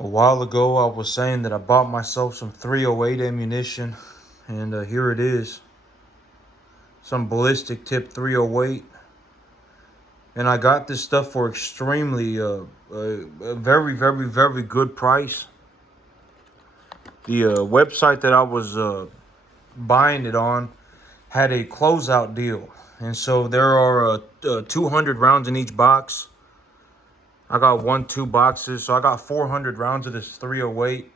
A while ago, I was saying that I bought myself some 308 ammunition, and here it is. Some ballistic tip 308. And I got this stuff for extremely, a very, very, very good price. The website that I was buying it on had a closeout deal. And so there are 200 rounds in each box. I got 2 boxes, so I got 400 rounds of this 308.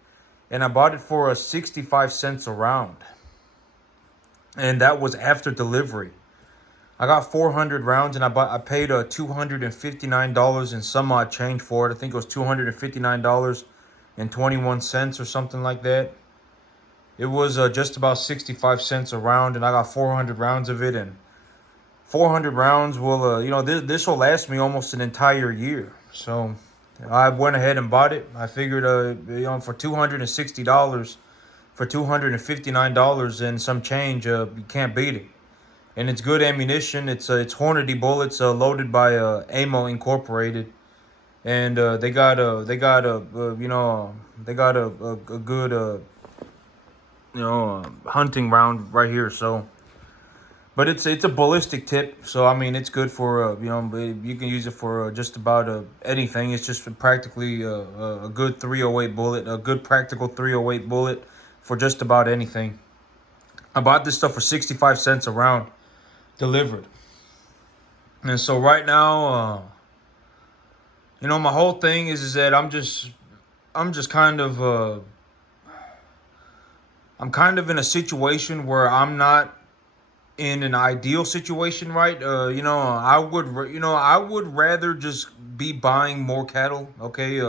And I bought it for 65 cents a round. And that was after delivery. I got 400 rounds, and I paid $259 and some odd change for it. I think it was $259.21 or something like that. It was just about 65 cents a round, and I got 400 rounds of it. And 400 rounds will, this will last me almost an entire year. So I went ahead and bought it. I figured, for $260, for $259 and some change, you can't beat it. And it's good ammunition. It's Hornady bullets, loaded by Ammo Incorporated, and they got a good hunting round right here. So, but it's a ballistic tip, so I mean it's good for you can use it for just about anything. It's just practically a good 308 bullet, a good practical 308 bullet for just about anything. I bought this stuff for 65 cents a round, delivered. And so right now, my whole thing is that I'm just kind of I'm kind of in a situation where I'm not in an ideal situation, right? I would rather just be buying more cattle. Okay,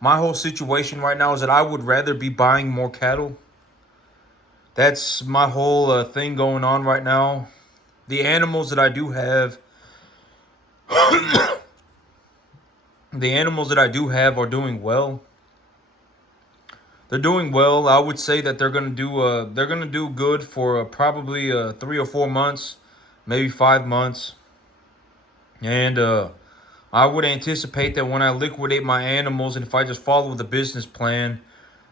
my whole situation right now is that I would rather be buying more cattle. That's my whole thing going on right now. The animals that I do have, the animals that I do have are doing well. They're doing well. I would say that they're gonna do good for probably 3 or 4 months, maybe 5 months, and I would anticipate that when I liquidate my animals and if I just follow the business plan,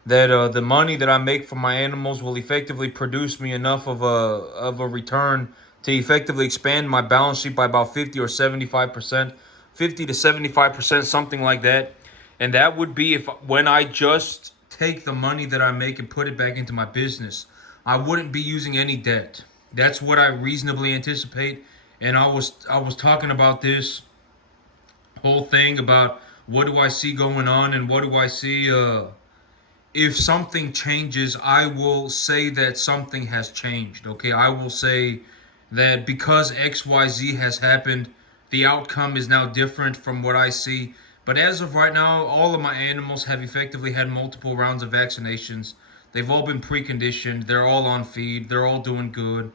that the money that I make from my animals will effectively produce me enough of a return to effectively expand my balance sheet by about 50 or 75%, 50 to 75%, something like that. And that would be if when I just take the money that I make and put it back into my business, I wouldn't be using any debt. That's what I reasonably anticipate. And I was talking about this whole thing about what do I see going on and what do I see if something changes, I will say that something has changed. Okay, I will say that because XYZ has happened, the outcome is now different from what I see. But as of right now, all of my animals have effectively had multiple rounds of vaccinations. They've all been preconditioned. They're all on feed. They're all doing good.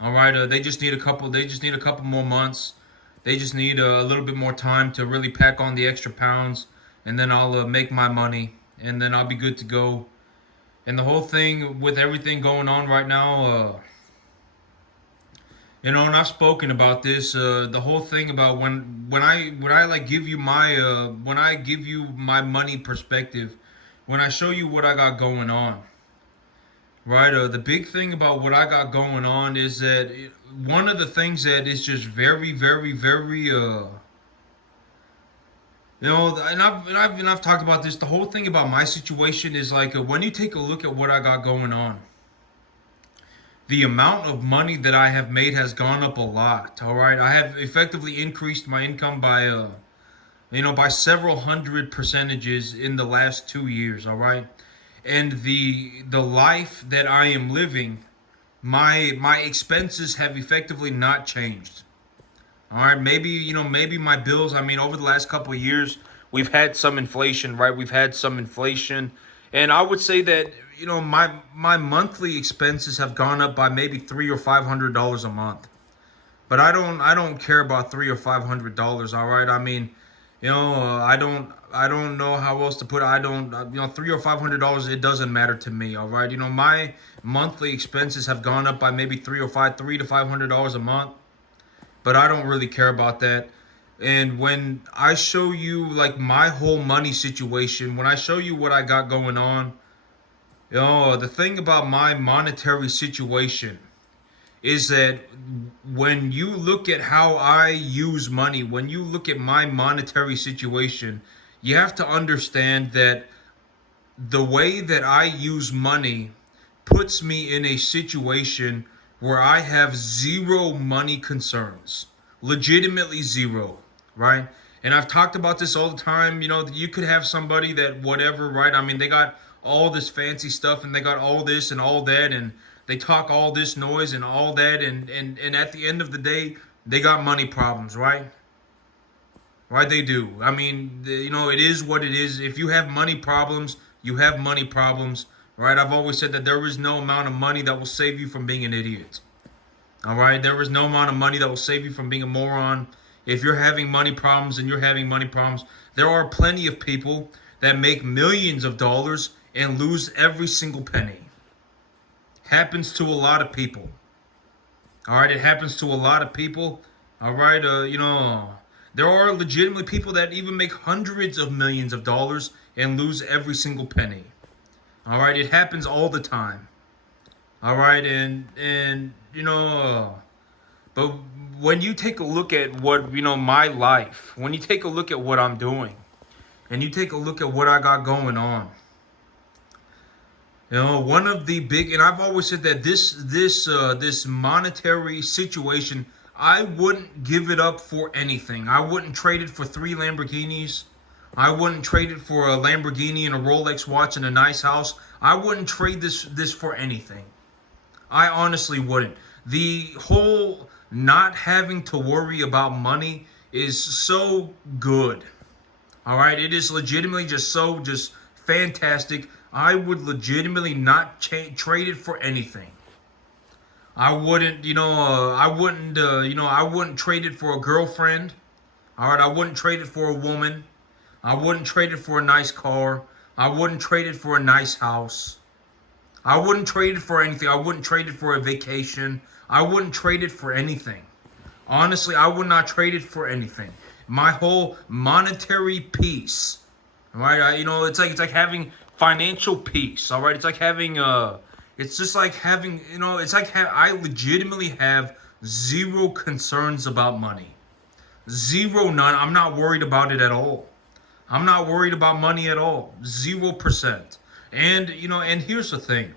All right, they just need a couple. They just need a couple more months. They just need a little bit more time to really pack on the extra pounds, and then I'll make my money, and then I'll be good to go. And the whole thing with everything going on right now, and I've spoken about this. The whole thing about when I like give you my when I give you my money perspective, when I show you what I got going on, right? The big thing about what I got going on is that one of the things that is just very, very, very and I've talked about this. The whole thing about my situation is like when you take a look at what I got going on, the amount of money that I have made has gone up a lot. All right, I have effectively increased my income by by several hundred percentages in the last 2 years. All right, and the life that I am living, my expenses have effectively not changed. All right, maybe my bills. I mean, over the last couple of years, we've had some inflation, right? We've had some inflation, and I would say that my monthly expenses have gone up by maybe $300 or $500 a month. But I don't care about $300 or $500. All right, I mean, I don't know how else to put it. I don't $300 or $500. It doesn't matter to me. All right, my monthly expenses have gone up by maybe three to $500 a month, but I don't really care about that. And when I show you like my whole money situation, when I show you what I got going on, the thing about my monetary situation is that when you look at how I use money, when you look at my monetary situation, you have to understand that the way that I use money puts me in a situation where I have zero money concerns. Legitimately zero, right? And I've talked about this all the time. You could have somebody that whatever, right? I mean, they got all this fancy stuff and they got all this and all that and they talk all this noise and all that and at the end of the day, they got money problems, right? Right, they do. I mean, it is what it is. If you have money problems, you have money problems. Right? I've always said that there is no amount of money that will save you from being an idiot. All right? There is no amount of money that will save you from being a moron. If you're having money problems and you're having money problems, there are plenty of people that make millions of dollars and lose every single penny. Happens to a lot of people. All right? It happens to a lot of people. All right? There are legitimately people that even make hundreds of millions of dollars and lose every single penny. All right, it happens all the time. All right, but when you take a look at what my life, when you take a look at what I'm doing, and you take a look at what I got going on, one of the big, and I've always said that this monetary situation, I wouldn't give it up for anything. I wouldn't trade it for 3 Lamborghinis. I wouldn't trade it for a Lamborghini and a Rolex watch and a nice house. I wouldn't trade this for anything. I honestly wouldn't. The whole not having to worry about money is so good. All right, it is legitimately just fantastic. I would legitimately not trade it for anything. I wouldn't, I wouldn't trade it for a girlfriend. All right, I wouldn't trade it for a woman. I wouldn't trade it for a nice car. I wouldn't trade it for a nice house. I wouldn't trade it for anything. I wouldn't trade it for a vacation. I wouldn't trade it for anything. Honestly, I would not trade it for anything. My whole monetary peace, all right? It's like having financial peace. All right, it's like having it's just like having it's like I legitimately have zero concerns about money. Zero, none. I'm not worried about it at all. I'm not worried about money at all. 0%. And here's the thing.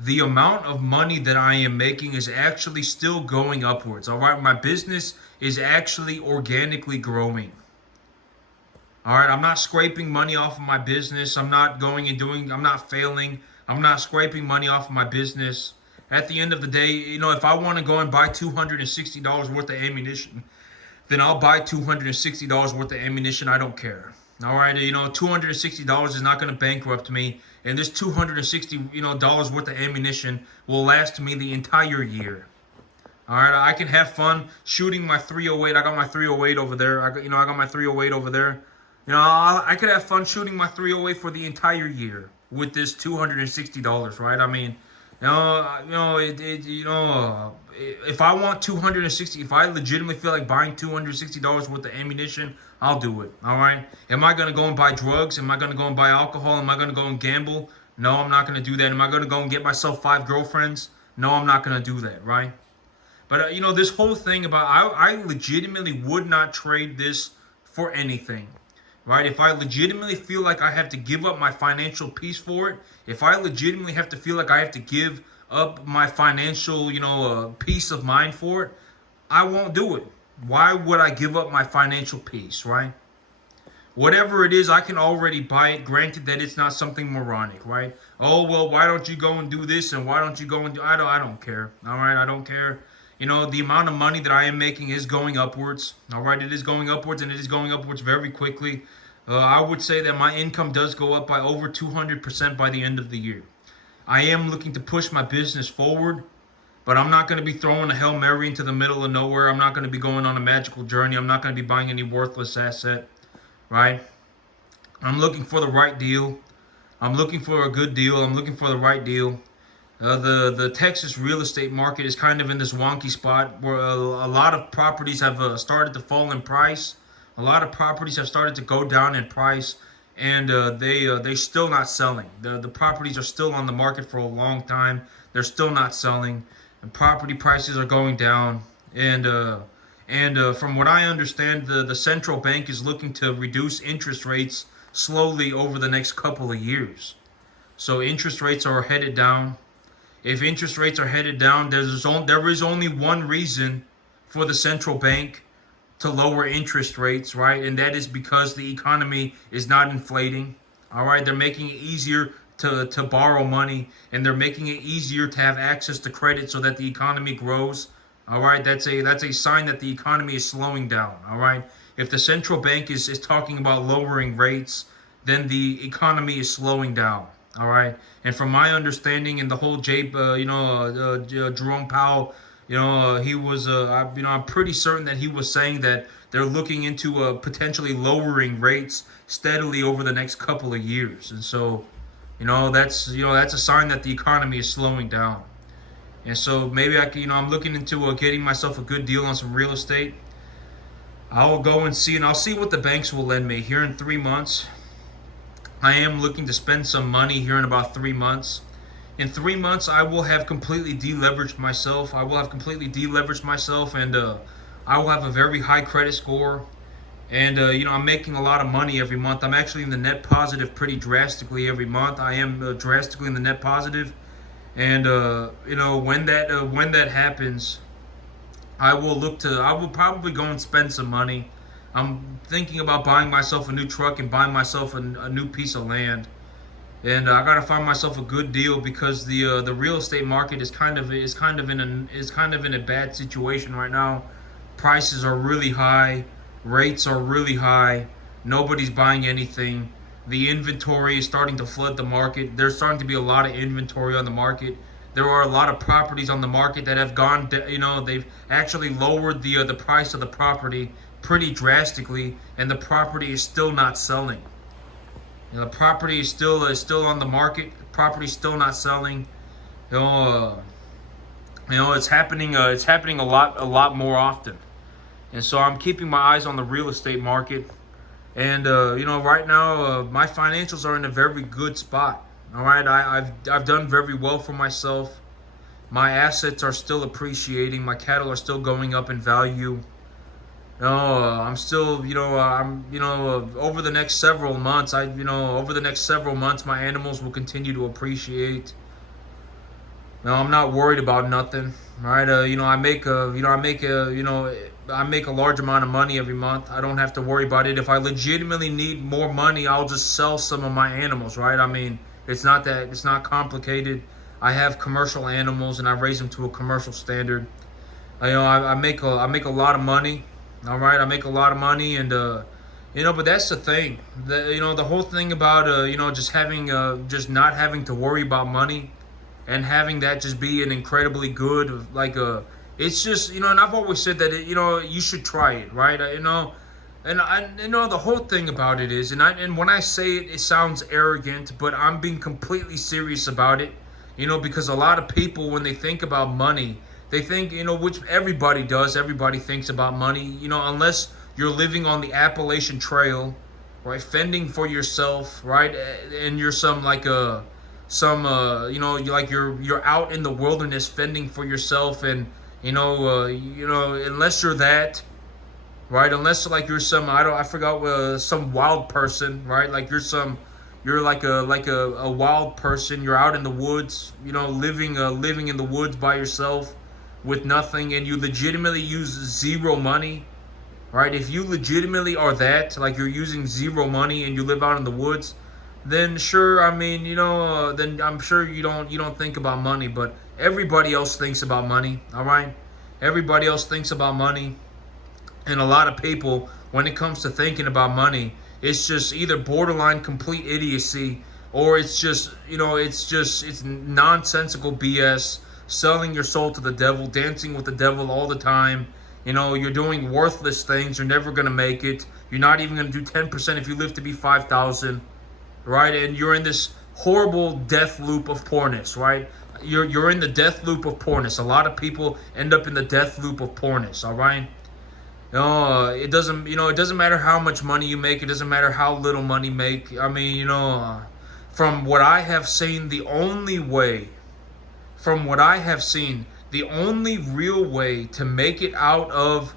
The amount of money that I am making is actually still going upwards. All right, my business is actually organically growing. All right, I'm not scraping money off of my business. I'm not I'm not failing. I'm not scraping money off of my business. At the end of the day, if I want to go and buy $260 worth of ammunition, then I'll buy $260 worth of ammunition. I don't care. All right, $260 is not going to bankrupt me, and this $260 dollars worth of ammunition will last me the entire year. All right, I can have fun shooting my 308. I got my 308 over there. I got my 308 over there. I could have fun shooting my 308 for the entire year with this $260, right? I mean, if I want 260, if I legitimately feel like buying $260 worth of ammunition, I'll do it. All right. Am I gonna go and buy drugs? Am I gonna go and buy alcohol? Am I gonna go and gamble? No, I'm not gonna do that. Am I gonna go and get myself 5 girlfriends? No, I'm not gonna do that. Right. But this whole thing about I legitimately would not trade this for anything. Right? If I legitimately feel like I have to give up my financial peace for it, if I legitimately have to feel like I have to give up my financial, peace of mind for it, I won't do it. Why would I give up my financial peace, right? Whatever it is, I can already buy it. Granted that it's not something moronic, right? Oh, well, why don't you go and do this and why don't you go and do... I don't care. All right, I don't care. The amount of money that I am making is going upwards. All right, it is going upwards, and it is going upwards very quickly. I would say that my income does go up by over 200% by the end of the year. I am looking to push my business forward, but I'm not going to be throwing a Hail Mary into the middle of nowhere. I'm not going to be going on a magical journey. I'm not going to be buying any worthless asset, right? I'm looking for the right deal. I'm looking for a good deal. I'm looking for the right deal. The Texas real estate market is kind of in this wonky spot where a lot of properties have started to fall in price. A lot of properties have started to go down in price, and they still not selling. The properties are still on the market for a long time. They're still not selling, and property prices are going down. And from what I understand, the central bank is looking to reduce interest rates slowly over the next couple of years. So interest rates are headed down. If interest rates are headed down, there is only one reason for the central bank to lower interest rates, right? And that is because the economy is not inflating. All right, they're making it easier to borrow money, and they're making it easier to have access to credit so that the economy grows. All right, that's a sign that the economy is slowing down. All right, if the central bank is talking about lowering rates, then the economy is slowing down. All right, and from my understanding, in the whole Jerome Powell, he was, I'm pretty certain that he was saying that they're looking into potentially lowering rates steadily over the next couple of years, and so, that's a sign that the economy is slowing down. And so maybe I can, I'm looking into getting myself a good deal on some real estate. I'll go and see, and I'll see what the banks will lend me here in 3 months. I am looking to spend some money here in about 3 months. In 3 months, I will have completely deleveraged myself. And I will have a very high credit score. And I'm making a lot of money every month. I'm actually in the net positive pretty drastically every month. I am drastically in the net positive. And when that happens, I will probably go and spend some money. I'm thinking about buying myself a new truck and buying myself a new piece of land. And I gotta find myself a good deal because the real estate market is kind of in a bad situation right now. Prices are really high, rates are really high. Nobody's buying anything. The inventory is starting to flood the market. There's starting to be a lot of inventory on the market. There are a lot of properties on the market that have gone, they've actually lowered the price of the property pretty drastically, and the property is still not selling. The property is still on the market. The property is still not selling. It's happening. It's happening a lot more often. And so I'm keeping my eyes on the real estate market. And right now my financials are in a very good spot. All right, I've done very well for myself. My assets are still appreciating. My cattle are still going up in value. I'm still, over the next several months, my animals will continue to appreciate. Now, I'm not worried about nothing, right? I make a large amount of money every month. I don't have to worry about it. If I legitimately need more money, I'll just sell some of my animals, right? I mean, it's not complicated. I have commercial animals and I raise them to a commercial standard. I make a lot of money. All right, I make a lot of money, and but that's the thing. The whole thing about just not having to worry about money, and having that just be an incredibly good it's just and I've always said that you should try it, right? And the whole thing about it is, and when I say it, it sounds arrogant, but I'm being completely serious about it. Because a lot of people, when they think about money, they think, which everybody does. Everybody thinks about money, unless you're living on the Appalachian Trail, right, fending for yourself, right, and you're you're out in the wilderness fending for yourself, and unless you're that, right, unless you're I forgot some wild person, right, you're like a wild person. You're out in the woods, living in the woods by yourself with nothing, and you legitimately use zero money, right? If you legitimately are that, you're using zero money and you live out in the woods, then sure, then I'm sure you don't think about money, but everybody else thinks about money, all right? Everybody else thinks about money, and a lot of people, when it comes to thinking about money, it's just either borderline complete idiocy, or it's nonsensical BS. Selling your soul to the devil, dancing with the devil all the time. You're doing worthless things. You're never going to make it. You're not even going to do 10% if you live to be 5,000, right? And you're in this horrible death loop of poorness, right? You're in the death loop of poorness. A lot of people end up in the death loop of poorness, all right? It doesn't matter how much money you make. It doesn't matter how little money you make. I mean, from what I have seen, from what I have seen, the only real way to make it out of,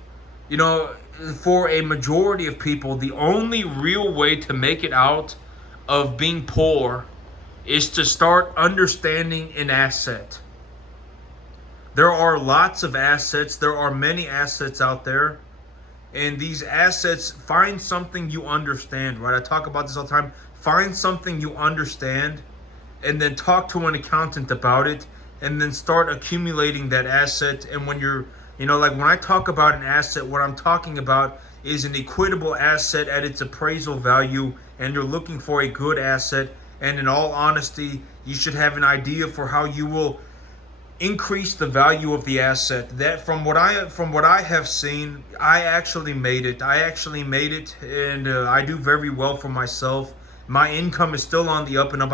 you know, for a majority of people, the only real way to make it out of being poor is to start understanding an asset. There are lots of assets. There are many assets out there. And these assets, find something you understand, right? I talk about this all the time. Find something you understand and then talk to an accountant about it and then start accumulating that asset. And when you're, like when I talk about an asset, what I'm talking about is an equitable asset at its appraisal value, and you're looking for a good asset. And in all honesty, you should have an idea for how you will increase the value of the asset. That from what I have seen, I actually made it. And I do very well for myself. My income is still on the up and up.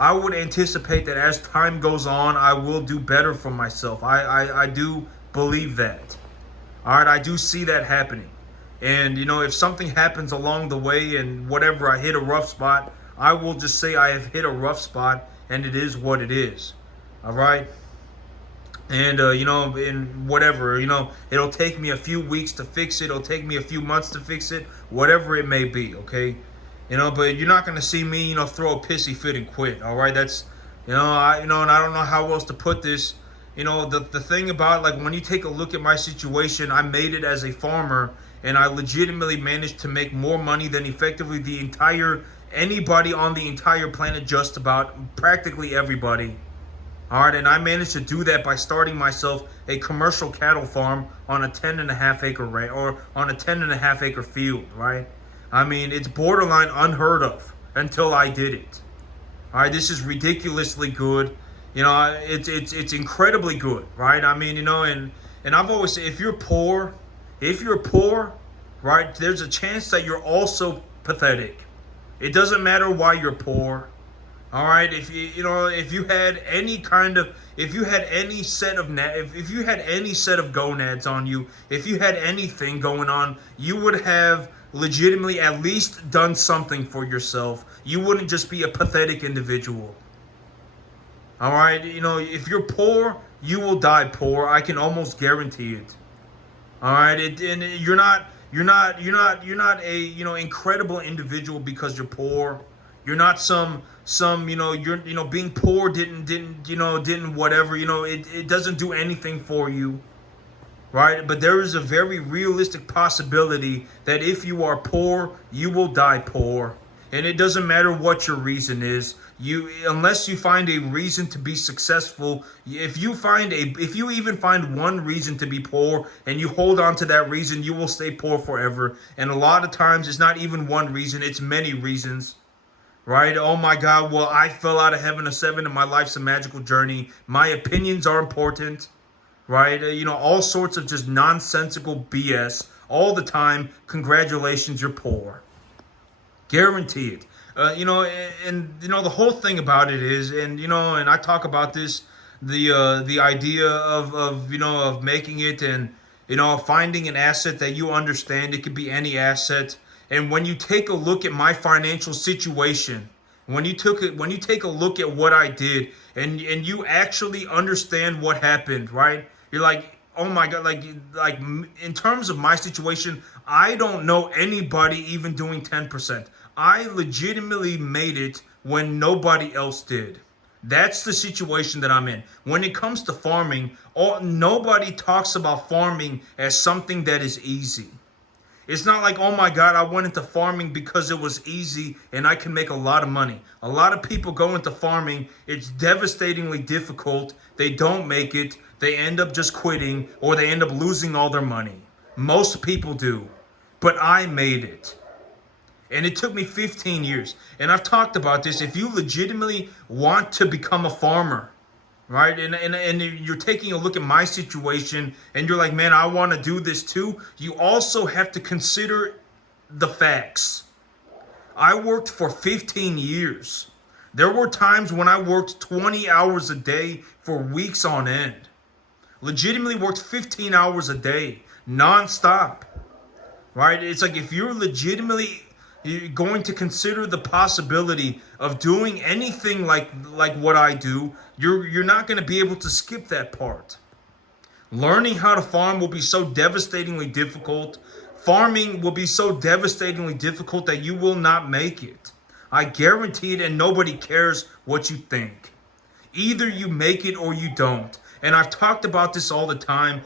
I would anticipate that as time goes on, I will do better for myself. I do believe that. All right, I do see that happening. And if something happens along the way and whatever, I hit a rough spot, I will just say I have hit a rough spot, and it is what it is. All right. And in whatever, it'll take me a few weeks to fix it. It'll take me a few months to fix it, whatever it may be. Okay, but you're not gonna see me, throw a pissy fit and quit. All right, that's, and I don't know how else to put this. The thing about, like, when you take a look at my situation, I made it as a farmer, and I legitimately managed to make more money than effectively anybody on the entire planet, just about practically everybody. All right, and I managed to do that by starting myself a commercial cattle farm on a 10.5 acre or on a 10.5 acre field, right? I mean, it's borderline unheard of until I did it. All right, this is ridiculously good. It's incredibly good, right? I mean, and I've always said, if you're poor, right, there's a chance that you're also pathetic. It doesn't matter why you're poor. All right, if you had any set of gonads on you, if you had anything going on, you would have legitimately at least done something for yourself. You wouldn't just be a pathetic individual. All right, if you're poor, you will die poor. I can almost guarantee it. All right, and you're not a incredible individual because you're poor. You're not some being poor didn't whatever, it doesn't do anything for you, right? But there is a very realistic possibility that if you are poor, you will die poor. And it doesn't matter what your reason is. Unless you find a reason to be successful, if you even find one reason to be poor and you hold on to that reason, you will stay poor forever. And a lot of times it's not even one reason, it's many reasons. Right? Oh my God, well, I fell out of heaven a 7 and my life's a magical journey. My opinions are important, right? All sorts of just nonsensical BS all the time. Congratulations, you're poor. Guarantee it. The whole thing about it is, and I talk about this, the idea of making it, and finding an asset that you understand. It could be any asset. And when you take a look at my financial situation, when you take a look at what I did, and you actually understand what happened, right? You're like, oh my God, like in terms of my situation, I don't know anybody even doing 10%. I legitimately made it when nobody else did. That's the situation that I'm in. When it comes to farming, nobody talks about farming as something that is easy. It's not like, oh my God, I went into farming because it was easy and I can make a lot of money. A lot of people go into farming. It's devastatingly difficult. They don't make it. They end up just quitting, or they end up losing all their money. Most people do. But I made it. And it took me 15 years. And I've talked about this. If you legitimately want to become a farmer, right? And you're taking a look at my situation and you're like, man, I want to do this too. You also have to consider the facts. I worked for 15 years. There were times when I worked 20 hours a day for weeks on end. Legitimately worked 15 hours a day, nonstop. right? It's like if you're legitimately going to consider the possibility of doing anything like what I do, you're not going to be able to skip that part. Learning how to farm will be so devastatingly difficult. Farming will be so devastatingly difficult that you will not make it. I guarantee it, and nobody cares what you think. Either you make it or you don't. And I've talked about this all the time.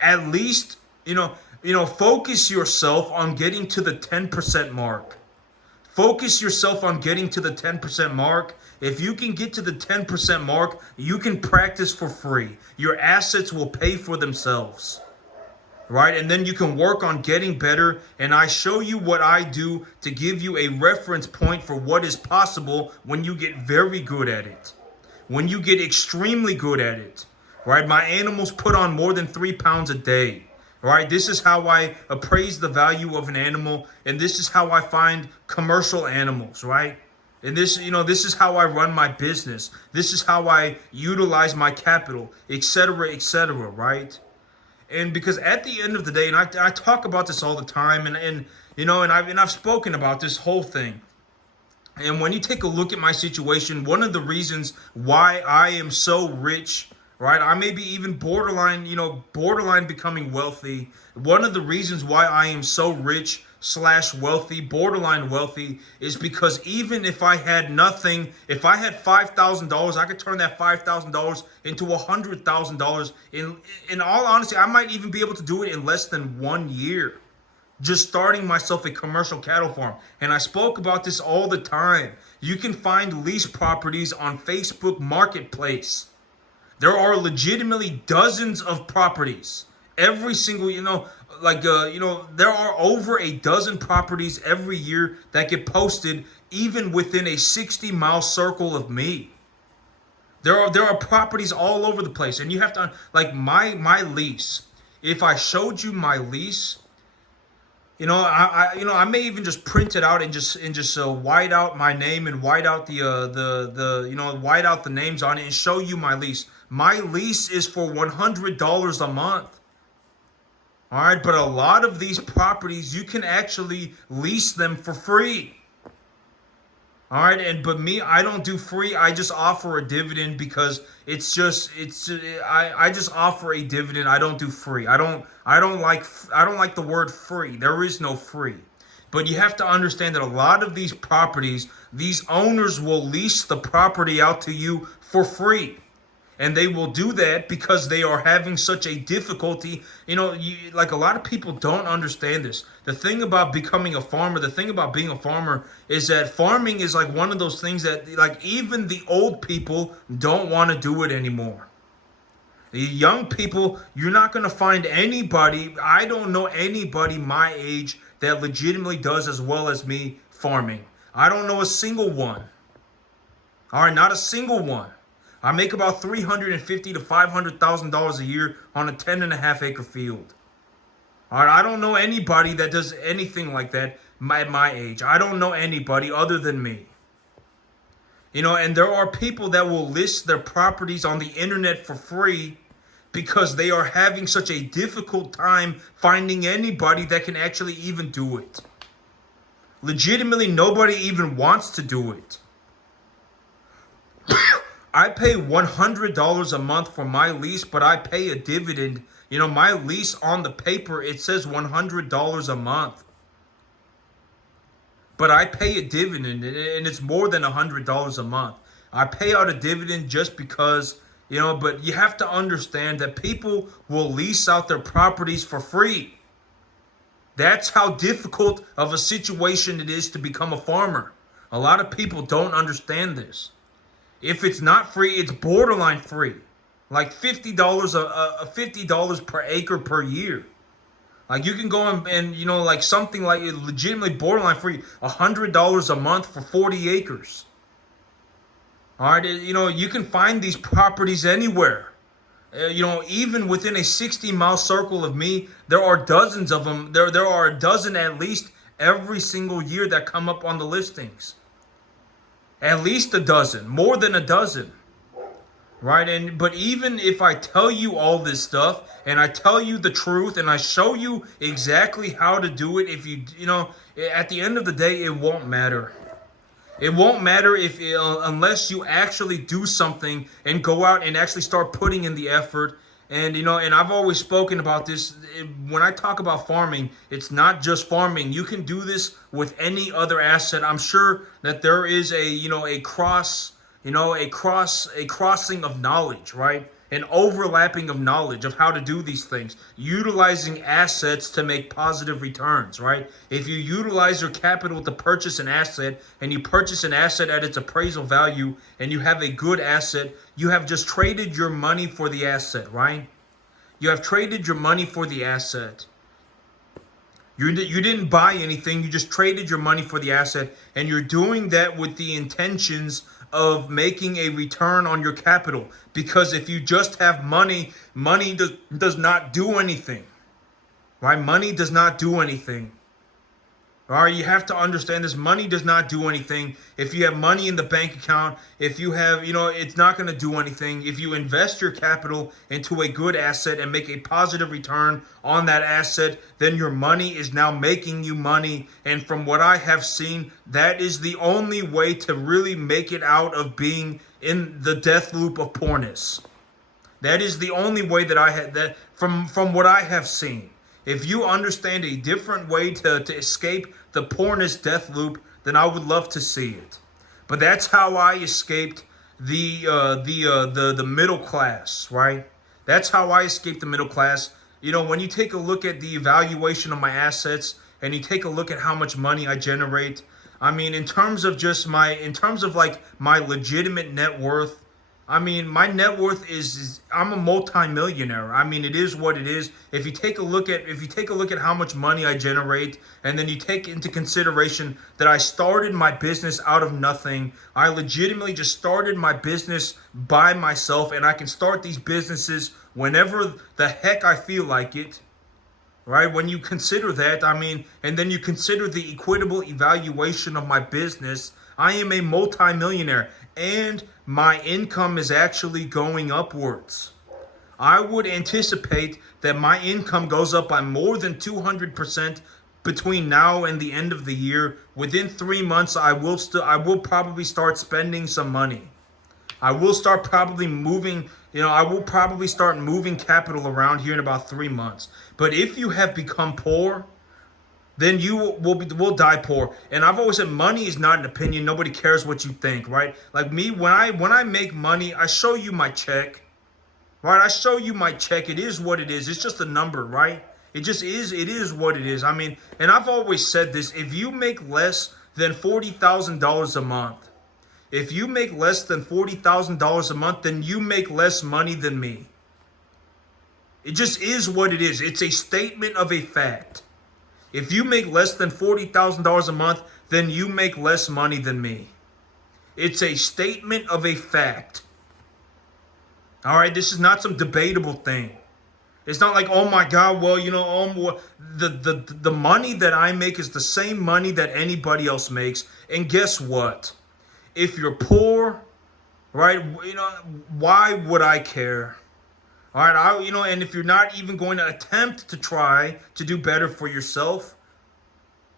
At least, focus yourself on getting to the 10% mark. Focus yourself on getting to the 10% mark. If you can get to the 10% mark, you can practice for free. Your assets will pay for themselves. Right? And then you can work on getting better. And I show you what I do to give you a reference point for what is possible when you get very good at it. When you get extremely good at it. Right? My animals put on more than 3 pounds a day. Right? This is how I appraise the value of an animal, and this is how I find commercial animals, right? And this is how I run my business. This is how I utilize my capital, etc., right? And because at the end of the day, and I talk about this all the time, and I've spoken about this whole thing. And when you take a look at my situation, one of the reasons why I am so rich, right? I may be even borderline becoming wealthy. One of the reasons why I am so rich / wealthy, borderline wealthy, is because even if I had nothing, if I had $5,000, I could turn that $5,000 into $100,000. In all honesty, I might even be able to do it in less than 1 year. Just starting myself a commercial cattle farm. And I spoke about this all the time. You can find lease properties on Facebook Marketplace. There are legitimately dozens of properties. Every single, there are over a dozen properties every year that get posted even within a 60-mile circle of me. There are properties all over the place, and you have to, like, my lease. If I showed you my lease, I may even just print it out and just white out my name and white out white out the names on it and show you my lease. My lease is for $100 a month. All right, but a lot of these properties you can actually lease them for free. All right, but me, I don't do free. I just offer a dividend because I just offer a dividend. I don't do free. I don't like the word free. There is no free. But you have to understand that a lot of these properties, these owners will lease the property out to you for free. And they will do that because they are having such a difficulty. Like, a lot of people don't understand this. The thing about becoming a farmer, the thing about being a farmer is that farming is like one of those things that, like, even the old people don't want to do it anymore. The young people, you're not going to find anybody. I don't know anybody my age that legitimately does as well as me farming. I don't know a single one. All right, not a single one. I make about $350,000 to $500,000 a year on a 10.5-acre field. All right, I don't know anybody that does anything like that at my age. I don't know anybody other than me. And there are people that will list their properties on the internet for free because they are having such a difficult time finding anybody that can actually even do it. Legitimately, nobody even wants to do it. I pay $100 a month for my lease, but I pay a dividend. My lease on the paper, it says $100 a month. But I pay a dividend, and it's more than $100 a month. I pay out a dividend just because, but you have to understand that people will lease out their properties for free. That's how difficult of a situation it is to become a farmer. A lot of people don't understand this. If it's not free, it's borderline free. Like $50 $50 per acre per year. Like, you can go and like something like legitimately borderline free, $100 a month for 40 acres. All right, you can find these properties anywhere. Even within a 60-mile circle of me, there are dozens of them. There are a dozen at least every single year that come up on the listings. At least a dozen, more than a dozen. right? And but even if I tell you all this stuff and I tell you the truth and I show you exactly how to do it, if you know, at the end of the day, it won't matter. It won't matter if unless you actually do something and go out and actually start putting in the effort. And you know, and I've always spoken about this. When I talk about farming, it's not just farming. You can do this with any other asset. I'm sure that there is a, you know, a cross, you know, a crossing of knowledge, right? An overlapping of knowledge of how to do these things, utilizing assets to make positive returns, right? If you utilize your capital to purchase an asset and you purchase an asset at its appraisal value and you have a good asset, you have just traded your money for the asset, right? You have traded your money for the asset. You didn't buy anything, you just traded your money for the asset, and you're doing that with the intentions of making a return on your capital. Because if you just have money, money does not do anything, right? Money does not do anything. All right, you have to understand this. Money does not do anything. If you have money in the bank account, if you have, you know, it's not going to do anything. If you invest your capital into a good asset and make a positive return on that asset, then your money is now making you money. And from what I have seen, that is the only way to really make it out of being in the death loop of poorness. That is the only way that I had that from what I have seen. If you understand a different way to escape the poorness death loop, then I would love to see it. But that's how I escaped the middle class, right? That's how I escaped the middle class. You know, when you take a look at the evaluation of my assets and you take a look at how much money I generate, I mean, in terms of in terms of like my legitimate net worth, I mean, my net worth is I'm a multi-millionaire. I mean, it is what it is. If you take a look at how much money I generate, and then you take into consideration that I started my business out of nothing, I legitimately just started my business by myself, and I can start these businesses whenever the heck I feel like it. Right? When you consider that, I mean, and then you consider the equitable evaluation of my business, I am a multi-millionaire and my income is actually going upwards. I would anticipate that my income goes up by more than 200% between now and the end of the year. Within 3 months, I will probably start spending some money. I will start probably moving, you know, I will probably start moving capital around here in about 3 months. But if you have become poor, then you will die poor. And I've always said money is not an opinion. Nobody cares what you think, right? Like me, when I make money, I show you my check, right? I show you my check. It is what it is. It's just a number, right? It just is. It is what it is. I mean, and I've always said this: if you make less than $40,000 a month, if you make less than $40,000 a month, then you make less money than me. It just is what it is. It's a statement of a fact. If you make less than $40,000 a month, then you make less money than me. It's a statement of a fact. All right, this is not some debatable thing. It's not like, oh my God, well, you know, the money that I make is the same money that anybody else makes. And guess what? If you're poor, right, you know, why would I care? All right, you know, and if you're not even going to attempt to try to do better for yourself,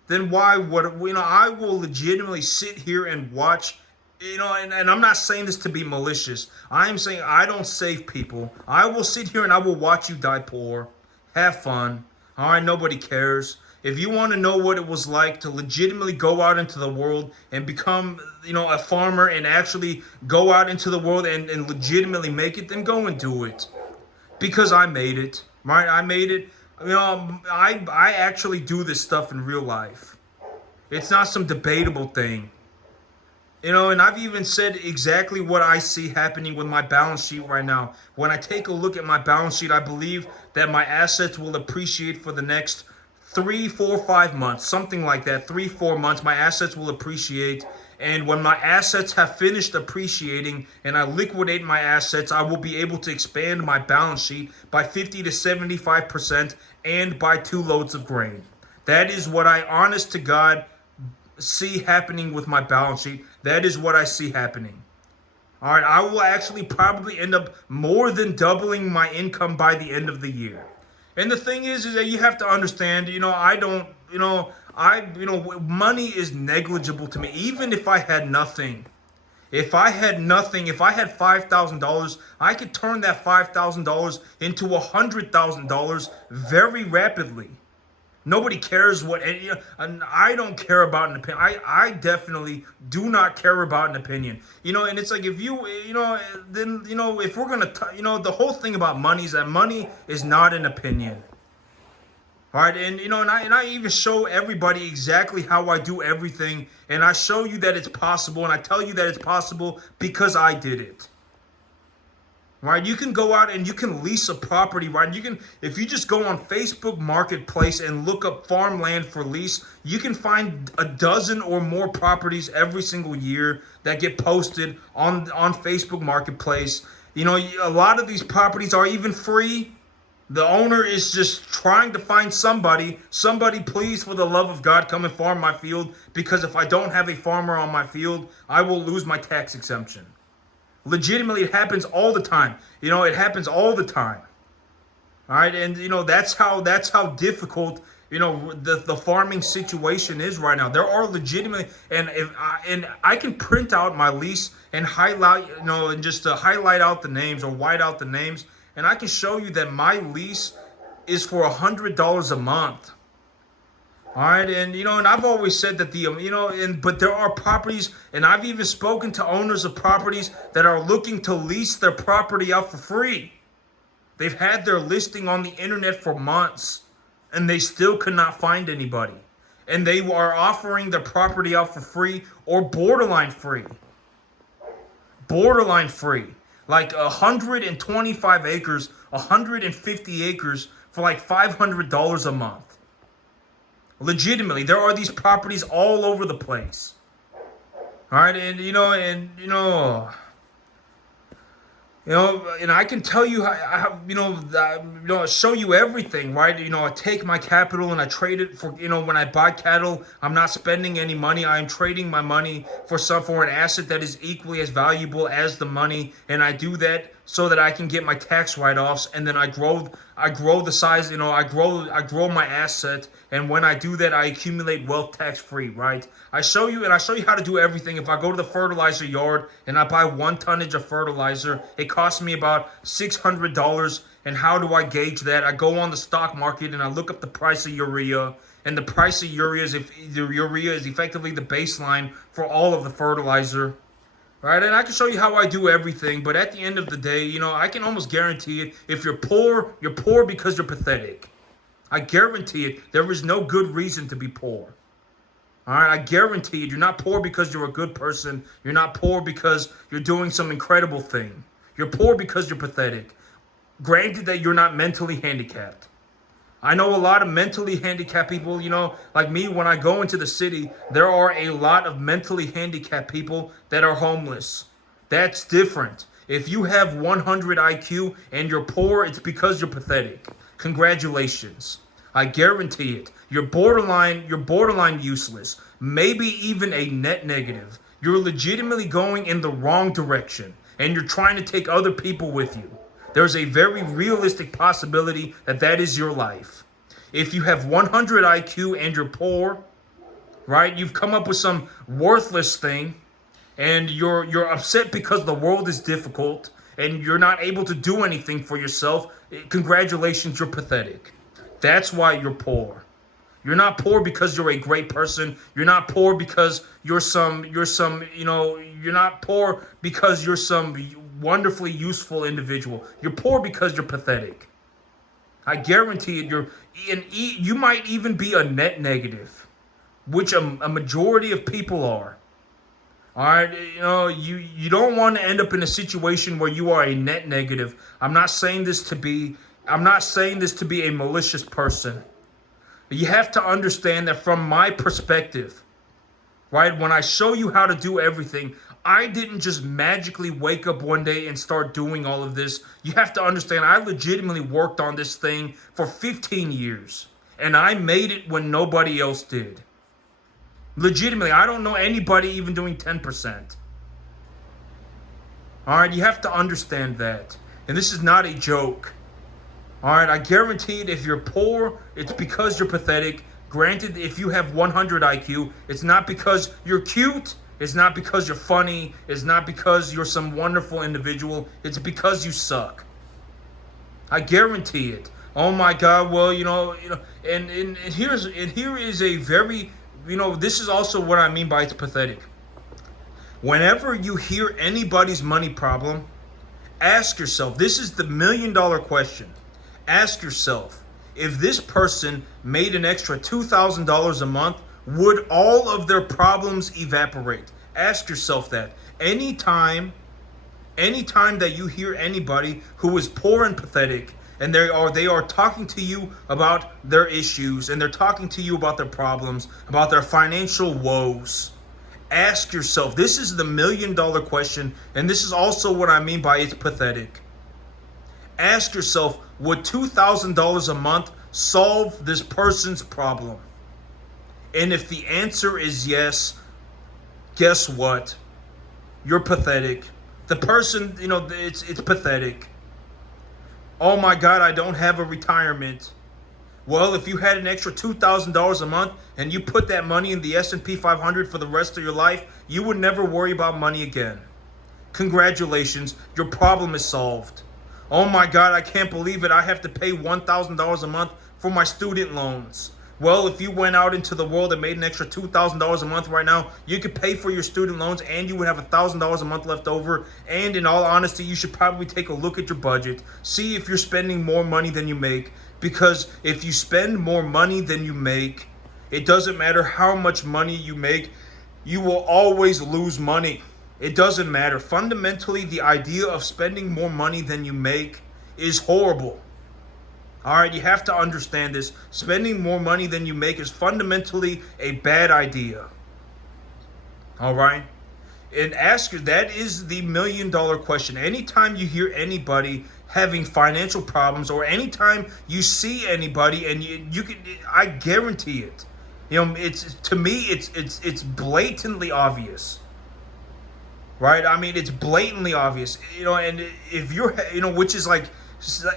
then why would, you know, I will legitimately sit here and watch, you know, and I'm not saying this to be malicious. I am saying I don't save people. I will sit here and I will watch you die poor. Have fun. All right, nobody cares. If you want to know what it was like to legitimately go out into the world and become, you know, a farmer and actually go out into the world and legitimately make it, then go and do it. Because I made it, right? I made it. You know, I actually do this stuff in real life. It's not some debatable thing. You know, and I've even said exactly what I see happening with my balance sheet right now. When I take a look at my balance sheet, I believe that my assets will appreciate for the next 3, 4, 5 months, something like that. 3, 4 months, my assets will appreciate. And when my assets have finished appreciating and I liquidate my assets, I will be able to expand my balance sheet by 50 to 75% and buy 2 loads of grain. That is what I, honest to God, see happening with my balance sheet. That is what I see happening. All right, I will actually probably end up more than doubling my income by the end of the year. And the thing is that you have to understand, I don't, money is negligible to me. Even if I had nothing, if I had $5,000, I could turn that $5,000 into $100,000 very rapidly. Nobody cares and I don't care about an opinion. I definitely do not care about an opinion. And it's like if then, if we're going to, the whole thing about money is that money is not an opinion. All right, and I even show everybody exactly how I do everything, and I show you that it's possible, and I tell you that it's possible because I did it. Right, you can go out and you can lease a property, right? If you just go on Facebook Marketplace and look up farmland for lease, you can find a dozen or more properties every single year that get posted on Facebook Marketplace. A lot of these properties are even free. The owner is just trying to find somebody, please, for the love of God, come and farm my field, because if I don't have a farmer on my field, I will lose my tax exemption. Legitimately, it happens all the time. It happens all the time. All right, and that's how difficult the farming situation is right now. There are legitimately, and I can print out my lease and highlight, and just highlight out the names or white out the names. And I can show you that my lease is for $100 a month. All right, and I've always said that but there are properties, and I've even spoken to owners of properties that are looking to lease their property out for free. They've had their listing on the internet for months, and they still could not find anybody. And they are offering their property out for free or borderline free. Borderline free. Like 125 acres, 150 acres for like $500 a month. Legitimately, there are these properties all over the place. All right, and I can tell you how, show you everything, right? I take my capital and I trade it for, when I buy cattle, I'm not spending any money. I am trading my money for an asset that is equally as valuable as the money, and I do that so that I can get my tax write-offs, and then I grow the size, I grow my asset, and when I do that, I accumulate wealth tax-free, right? I show you how to do everything. If I go to the fertilizer yard and I buy 1 tonnage of fertilizer, it costs me about $600. And how do I gauge that? I go on the stock market and I look up the price of urea, and the price of urea is effectively the baseline for all of the fertilizer. Right, and I can show you how I do everything, but at the end of the day, I can almost guarantee it. If you're poor because you're pathetic. I guarantee it. There is no good reason to be poor. All right, I guarantee it. You're not poor because you're a good person. You're not poor because you're doing some incredible thing. You're poor because you're pathetic. Granted that you're not mentally handicapped. I know a lot of mentally handicapped people, like me. When I go into the city, there are a lot of mentally handicapped people that are homeless. That's different. If you have 100 IQ and you're poor, it's because you're pathetic. Congratulations. I guarantee it. You're borderline useless. Maybe even a net negative. You're legitimately going in the wrong direction, and you're trying to take other people with you. There's a very realistic possibility that is your life. If you have 100 IQ and you're poor, right? You've come up with some worthless thing, and you're upset because the world is difficult and you're not able to do anything for yourself. Congratulations, you're pathetic. That's why you're poor. You're not poor because you're a great person. You're not poor because you're not poor because you're some wonderfully useful individual. You're poor because you're pathetic. I guarantee it. You might even be a net negative, which a majority of people are. All right, you don't want to end up in a situation where you are a net negative. I'm not saying this to be a malicious person. But you have to understand that from my perspective, right? When I show you how to do everything, I didn't just magically wake up one day and start doing all of this. You have to understand, I legitimately worked on this thing for 15 years, and I made it when nobody else did. Legitimately, I don't know anybody even doing 10%. All right, you have to understand that. And this is not a joke. All right, I guarantee it, if you're poor, it's because you're pathetic. Granted, if you have 100 IQ, it's not because you're cute. It's not because you're funny. It's not because you're some wonderful individual. It's because you suck. I guarantee it. Oh my God. Well, and here is a very, this is also what I mean by it's pathetic. Whenever you hear anybody's money problem, ask yourself, this is the $1,000,000 question. Ask yourself, if this person made an extra $2,000 a month, would all of their problems evaporate? Ask yourself that. Anytime that you hear anybody who is poor and pathetic, and they are talking to you about their issues, and they're talking to you about their problems, about their financial woes, ask yourself, this is the $1,000,000 question, and this is also what I mean by it's pathetic. Ask yourself, would $2,000 a month solve this person's problem? And if the answer is yes, guess what? You're pathetic. The person, it's pathetic. Oh my God, I don't have a retirement. Well, if you had an extra $2,000 a month and you put that money in the S&P 500 for the rest of your life, you would never worry about money again. Congratulations, your problem is solved. Oh my God, I can't believe it. I have to pay $1,000 a month for my student loans. Well, if you went out into the world and made an extra $2,000 a month right now, you could pay for your student loans and you would have $1,000 a month left over. And in all honesty, you should probably take a look at your budget. See if you're spending more money than you make. Because if you spend more money than you make, it doesn't matter how much money you make, you will always lose money. It doesn't matter. Fundamentally, the idea of spending more money than you make is horrible. All right, you have to understand this. Spending more money than you make is fundamentally a bad idea. All right? And that is the $1,000,000 question. Anytime you hear anybody having financial problems, or anytime you see anybody, and you can, I guarantee it. To me, it's blatantly obvious. Right? I mean, it's blatantly obvious. And if you're, which is like,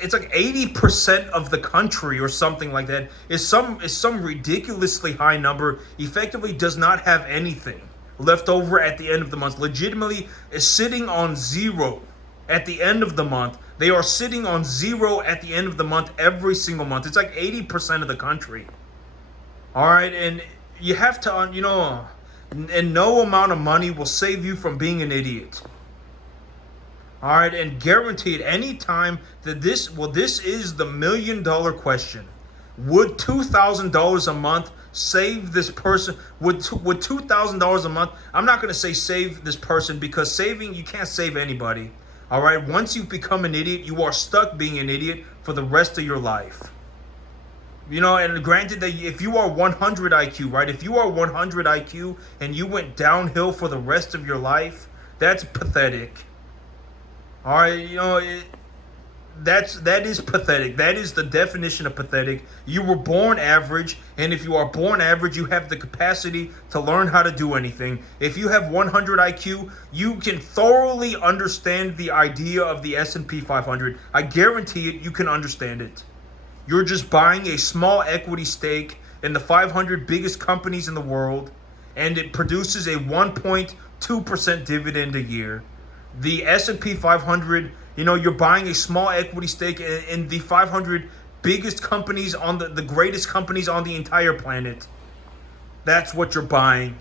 it's like 80% of the country or something like that is some ridiculously high number, effectively does not have anything left over at the end of the month. Legitimately is sitting on zero at the end of the month. They are sitting on zero at the end of the month every single month. It's like 80% of the country. All right, and you have to, and no amount of money will save you from being an idiot. All right, and guaranteed, anytime that this is the $1,000,000 question. Would $2,000 a month save this person? Would $2,000 a month? I'm not going to say save this person, because you can't save anybody. All right, once you become an idiot, you are stuck being an idiot for the rest of your life. And granted that if you are 100 IQ, right? If you are 100 IQ and you went downhill for the rest of your life, that's pathetic. All right, that is pathetic. That is the definition of pathetic. You were born average, and if you are born average, you have the capacity to learn how to do anything. If you have 100 IQ, you can thoroughly understand the idea of the S&P 500. I guarantee it, you can understand it. You're just buying a small equity stake in the 500 biggest companies in the world, and it produces a 1.2% dividend a year. The S&P 500, you're buying a small equity stake in the 500 biggest companies on the greatest companies on the entire planet. That's what you're buying,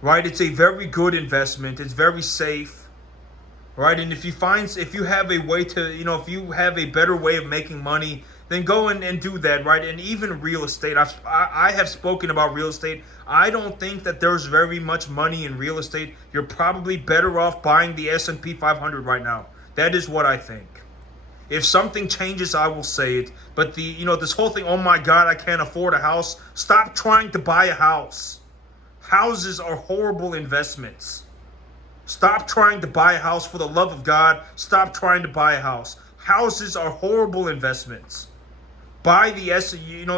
right? It's a very good investment. It's very safe, right? And if you have a way to, if you have a better way of making money, then go and do that, right? And even real estate. I have spoken about real estate. I don't think that there's very much money in real estate. You're probably better off buying the S&P 500 right now. That is what I think. If something changes, I will say it. But this whole thing, oh my God, I can't afford a house. Stop trying to buy a house. Houses are horrible investments. Stop trying to buy a house, for the love of God. Stop trying to buy a house. Houses are horrible investments. Buy the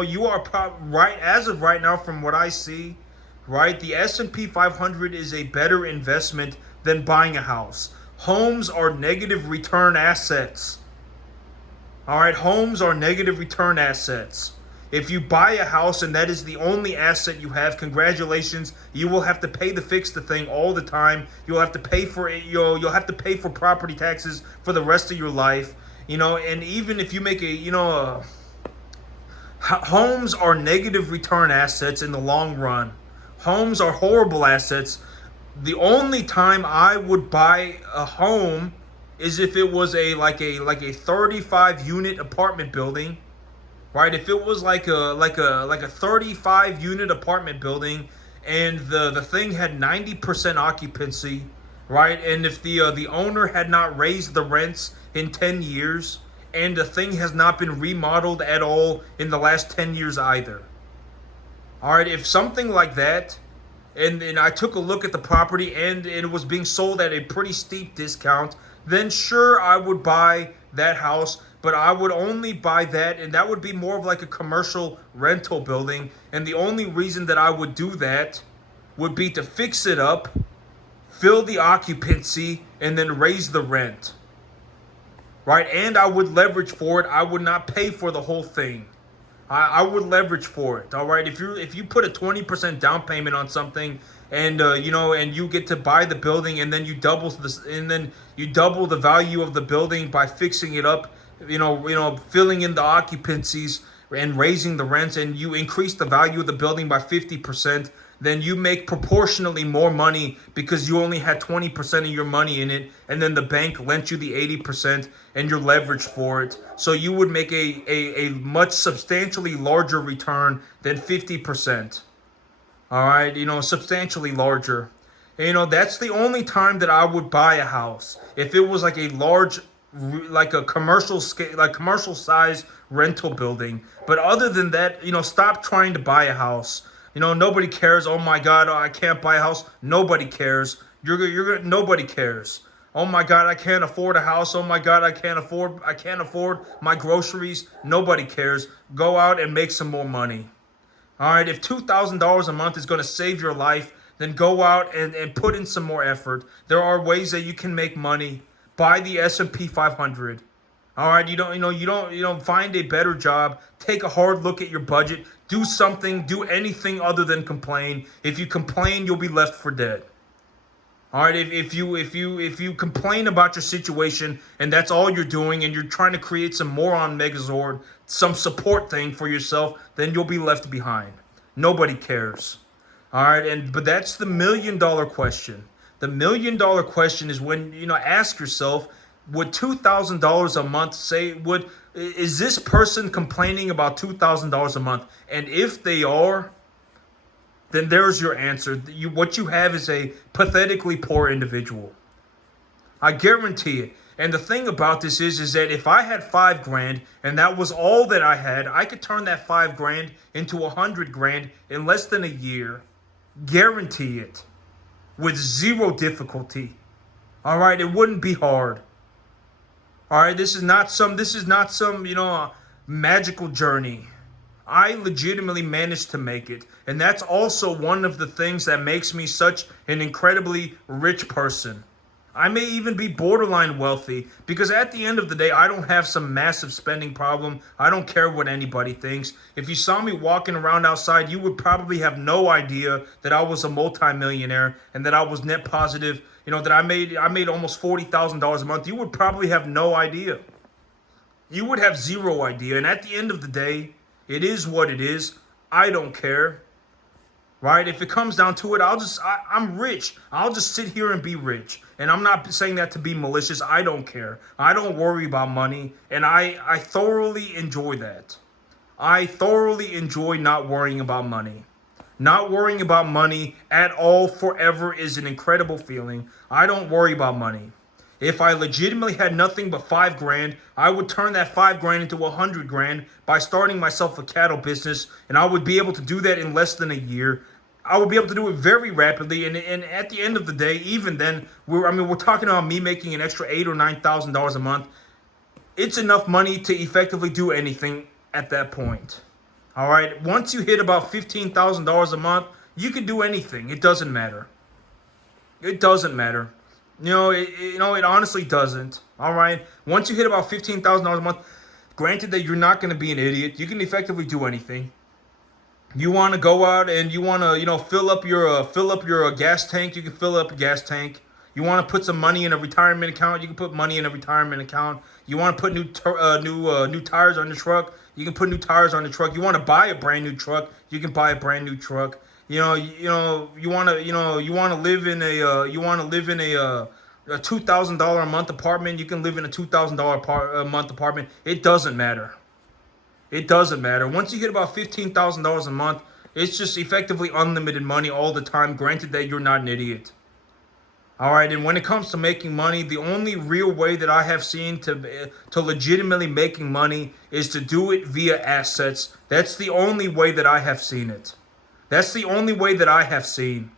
you are right as of right now, from what I see, right? The S&P 500 is a better investment than buying a house. Homes are negative return assets. All right, homes are negative return assets. If you buy a house and that is the only asset you have, congratulations. You will have to pay to fix the thing all the time. You'll have to pay for it. You'll have to pay for property taxes for the rest of your life. And even if you make homes are negative return assets in the long run. Homes are horrible assets. The only time I would buy a home is if it was a 35 unit apartment building, right? If it was like a 35 unit apartment building and the thing had 90% occupancy, right? And if the owner had not raised the rents in 10 years and the thing has not been remodeled at all in the last 10 years either. All right, if something like that, and I took a look at the property and it was being sold at a pretty steep discount, then sure, I would buy that house, but I would only buy that, and that would be more of like a commercial rental building. And the only reason that I would do that would be to fix it up, fill the occupancy, and then raise the rent. Right? And I would leverage for it. I would not pay for the whole thing. I would leverage for it. All right. If you put a 20% down payment on something, and and you get to buy the building, and then you double the value of the building by fixing it up, filling in the occupancies and raising the rents, and you increase the value of the building by 50%, then you make proportionally more money because you only had 20% of your money in it, and then the bank lent you the 80% and you're leveraged for it. So you would make a much substantially larger return than 50%. All right, substantially larger. And, that's the only time that I would buy a house. If it was like a large, like a commercial scale, like commercial size rental building. But other than that, stop trying to buy a house. Nobody cares. Oh my God, I can't buy a house. Nobody cares. Nobody cares. Oh my God, I can't afford a house. Oh my God, I can't afford my groceries. Nobody cares. Go out and make some more money. All right, if $2,000 a month is going to save your life, then go out and put in some more effort. There are ways that you can make money. Buy the S&P 500. All right, you don't find a better job. Take a hard look at your budget. Do something, do anything other than complain. If you complain, you'll be left for dead. All right, if you complain about your situation and that's all you're doing, and you're trying to create some moron megazord, some support thing for yourself, then you'll be left behind. Nobody cares. All right, but that's the $1 million question. The $1 million question is when ask yourself, would $2,000 a month is this person complaining about $2,000 a month? And if they are, then there's your answer. What you have is a pathetically poor individual. I guarantee it. And the thing about this is that if I had $5,000 and that was all that I had, I could turn that $5,000 into $100,000 in less than a year. Guarantee it. With zero difficulty. All right, it wouldn't be hard. All right, this is not some magical journey. I legitimately managed to make it. And that's also one of the things that makes me such an incredibly rich person. I may even be borderline wealthy because at the end of the day, I don't have some massive spending problem. I don't care what anybody thinks. If you saw me walking around outside, you would probably have no idea that I was a multimillionaire and that I was net positive, that I made almost $40,000 a month. You would probably have no idea. You would have zero idea. And at the end of the day, it is what it is. I don't care. Right? If it comes down to it, I'm rich. I'll just sit here and be rich. And I'm not saying that to be malicious. I don't care. I don't worry about money. And I thoroughly enjoy that. I thoroughly enjoy not worrying about money. Not worrying about money at all forever is an incredible feeling. I don't worry about money. If I legitimately had nothing but $5,000, I would turn that $5,000 into $100,000 by starting myself a cattle business, and I would be able to do that in less than a year. I would be able to do it very rapidly, and at the end of the day, even then, we're talking about me making an extra $8,000 or $9,000 a month. It's enough money to effectively do anything at that point. All right, once you hit about $15,000 a month, you can do anything. It doesn't matter. It doesn't matter. It honestly doesn't. All right. Once you hit about $15,000 a month, granted that you're not going to be an idiot, you can effectively do anything. You want to go out and you want to, fill up your gas tank. You can fill up a gas tank. You want to put some money in a retirement account. You can put money in a retirement account. You want to put new tires on the truck. You can put new tires on the truck. You want to buy a brand new truck. You can buy a brand new truck. You want to, live in a $2,000 a month apartment. You can live in a $2,000 a month apartment. It doesn't matter. It doesn't matter. Once you hit about $15,000 a month, it's just effectively unlimited money all the time. Granted that you're not an idiot. All right, and when it comes to making money, the only real way that I have seen to legitimately making money is to do it via assets. That's the only way that I have seen it. That's the only way that I have seen.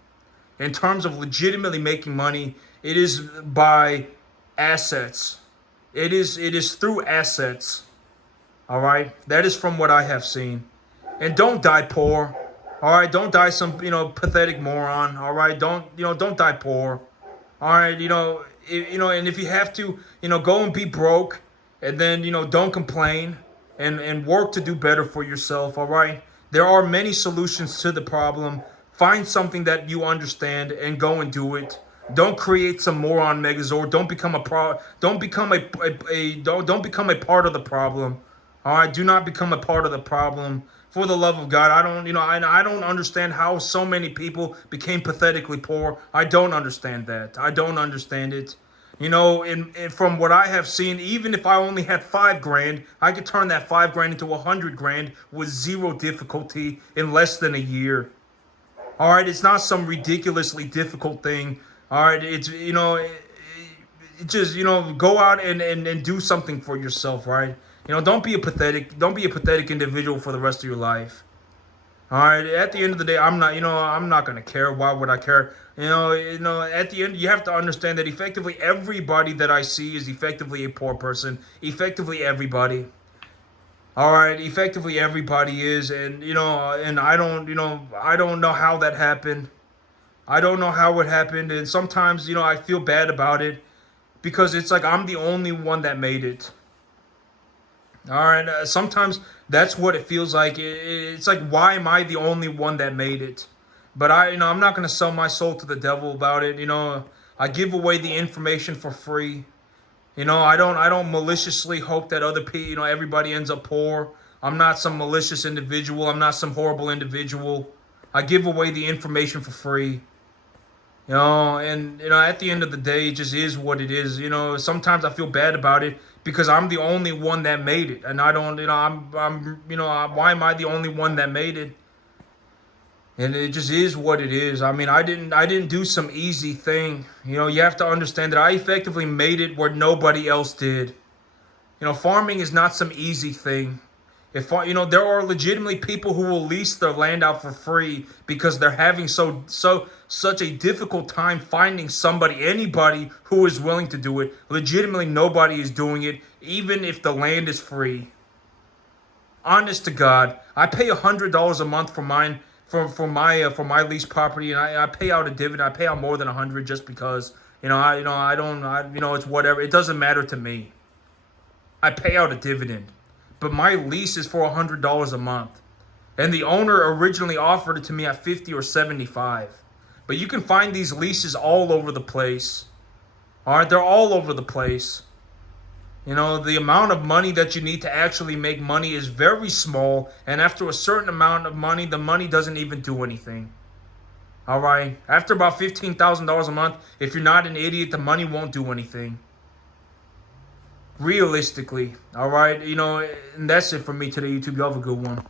In terms of legitimately making money, it is by assets. It is through assets. All right, that is from what I have seen. And don't die poor. All right, don't die some pathetic moron. All right, don't die poor. All right, and if you have to, go and be broke, and then don't complain, and work to do better for yourself. All right, there are many solutions to the problem. Find something that you understand and go and do it. Don't create some moron megazord. Don't become Don't become don't become a part of the problem. All right, do not become a part of the problem. For the love of God, I don't understand how so many people became pathetically poor. I don't understand that. I don't understand it. From what I have seen, even if I only had $5,000, I could turn that $5,000 into $100,000 with zero difficulty in less than a year. All right, it's not some ridiculously difficult thing. All right, it's just go out and do something for yourself, right? Don't be a pathetic individual for the rest of your life. All right. At the end of the day, I'm not gonna care. Why would I care? At the end, you have to understand that effectively everybody that I see is effectively a poor person. Effectively everybody. All right. Effectively everybody is, and I don't know how that happened. I don't know how it happened, and sometimes I feel bad about it because it's like I'm the only one that made it. All right. Sometimes that's what it feels like. It's like, why am I the only one that made it? But I'm not gonna sell my soul to the devil about it. I give away the information for free. I don't maliciously hope that other people, everybody ends up poor. I'm not some malicious individual. I'm not some horrible individual. I give away the information for free. At the end of the day, it just is what it is. Sometimes I feel bad about it because I'm the only one that made it, and I don't, why am I the only one that made it? And it just is what it is. I mean, I didn't do some easy thing. You have to understand that I effectively made it where nobody else did. Farming is not some easy thing. If there are legitimately people who will lease their land out for free because they're having such a difficult time finding anybody who is willing to do it. Legitimately, nobody is doing it, even if the land is free. Honest to God, I pay $100 a month for mine for my lease property, and I pay out a dividend. I pay out more than 100 just because it's whatever. It doesn't matter to me. I pay out a dividend. But my lease is for $100 a month. And the owner originally offered it to me at 50 or 75. But you can find these leases all over the place. All right, they're all over the place. The amount of money that you need to actually make money is very small. And after a certain amount of money, the money doesn't even do anything. All right, after about $15,000 a month, if you're not an idiot, the money won't do anything. Realistically, all right, and that's it for me today, YouTube. You have a good one.